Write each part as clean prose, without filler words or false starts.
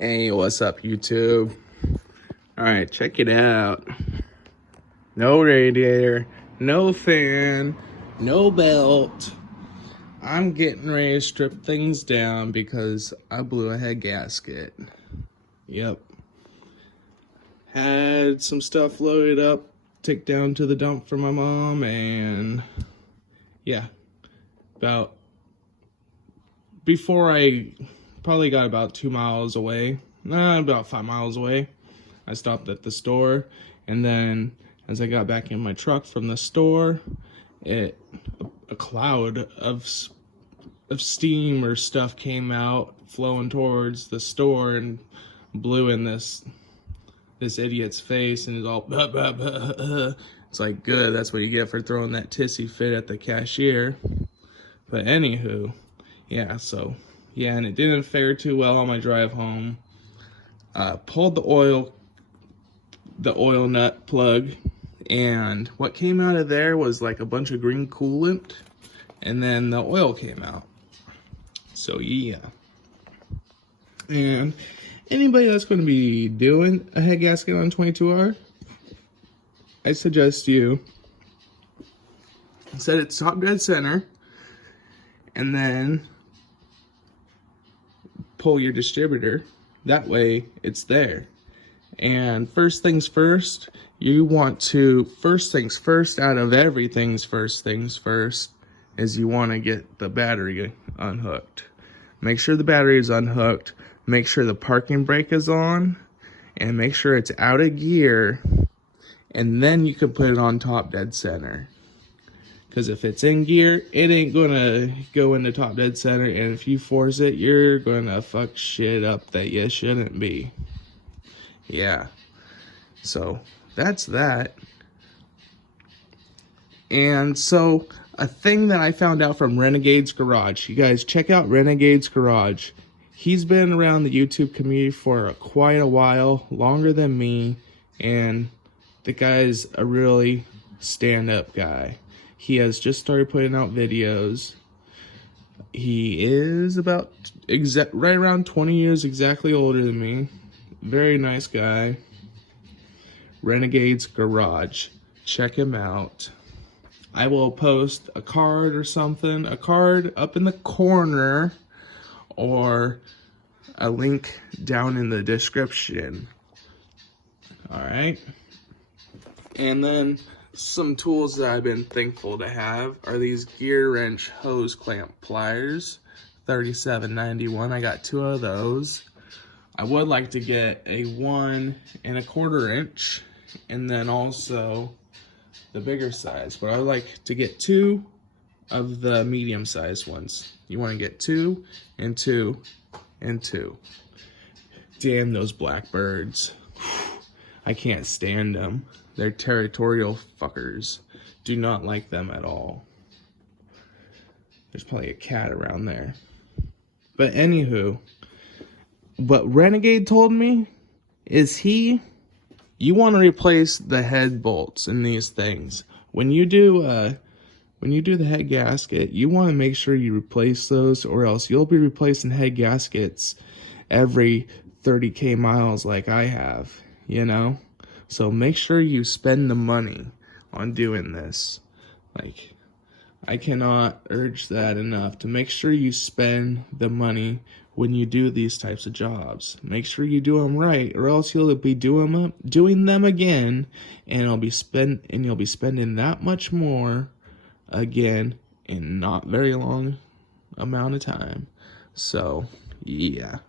Hey, what's up, YouTube? Alright, check it out. No radiator, no fan, no belt. I'm getting ready to strip things down because I blew a head gasket. Yep. Had some stuff loaded up, take down to the dump for my mom, and yeah. Before I probably got about 2 miles away, about 5 miles away, I stopped at the store, and then as I got back in my truck from the store, a cloud of steam or stuff came out flowing towards the store and blew in this idiot's face, and it's all bah, bah, bah. It's like, good, that's what you get for throwing that tissy fit at the cashier. But anywho, yeah, so yeah, and it didn't fare too well on my drive home. Pulled the oil nut plug, and what came out of there was like a bunch of green coolant, and then the oil came out. So yeah. And anybody that's going to be doing a head gasket on 22R, I suggest you set it top dead center, and then pull your distributor. That way it's there. And first things first, you want to, first things first out of everything's first things first, is you want to get the battery unhooked. Make sure the battery is unhooked, make sure the parking brake is on, and make sure it's out of gear, and then you can put it on top dead center. Because if it's in gear, it ain't gonna go into top dead center, and if you force it, you're gonna fuck shit up that you shouldn't be. Yeah, so that's that. And so a thing that I found out from Renegade's Garage, you guys check out Renegade's Garage. He's been around the YouTube community for quite a while, longer than me, and the guy's a really stand-up guy. He has just started putting out videos. He is about right around 20 years exactly older than me. Very nice guy. Renegade's Garage. Check him out. I will post a card or something, a card up in the corner, or a link down in the description. Alright. And then some tools that I've been thankful to have are these Gearwrench hose clamp pliers, $37.91. I got 2 of those. I would like to get a 1 1/4 inch, and then also the bigger size, but I would like to get 2 of the medium sized ones. You want to get 2 and 2 and 2. Damn those blackbirds. I can't stand them. They're territorial fuckers. Do not like them at all. There's probably a cat around there. But anywho, what Renegade told me is you want to replace the head bolts in these things. When you do the head gasket, you want to make sure you replace those, or else you'll be replacing head gaskets every 30k miles like I have, you know? So make sure you spend the money on doing this. Like, I cannot urge that enough, to make sure you spend the money when you do these types of jobs. Make sure you do them right, or else you'll be doing them again, and you'll be spending that much more again in not very long amount of time. So yeah.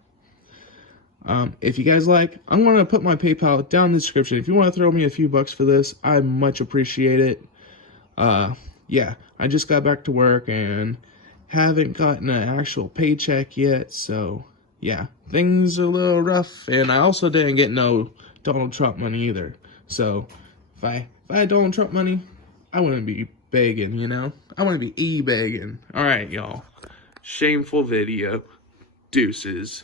If you guys like, I'm going to put my PayPal down in the description. If you want to throw me a few bucks for this, I much appreciate it. Yeah, I just got back to work and haven't gotten an actual paycheck yet. So, yeah, things are a little rough. And I also didn't get no Donald Trump money either. So, if I had Donald Trump money, I wouldn't be begging, you know? I wouldn't be e-begging. Alright, y'all. Shameful video. Deuces.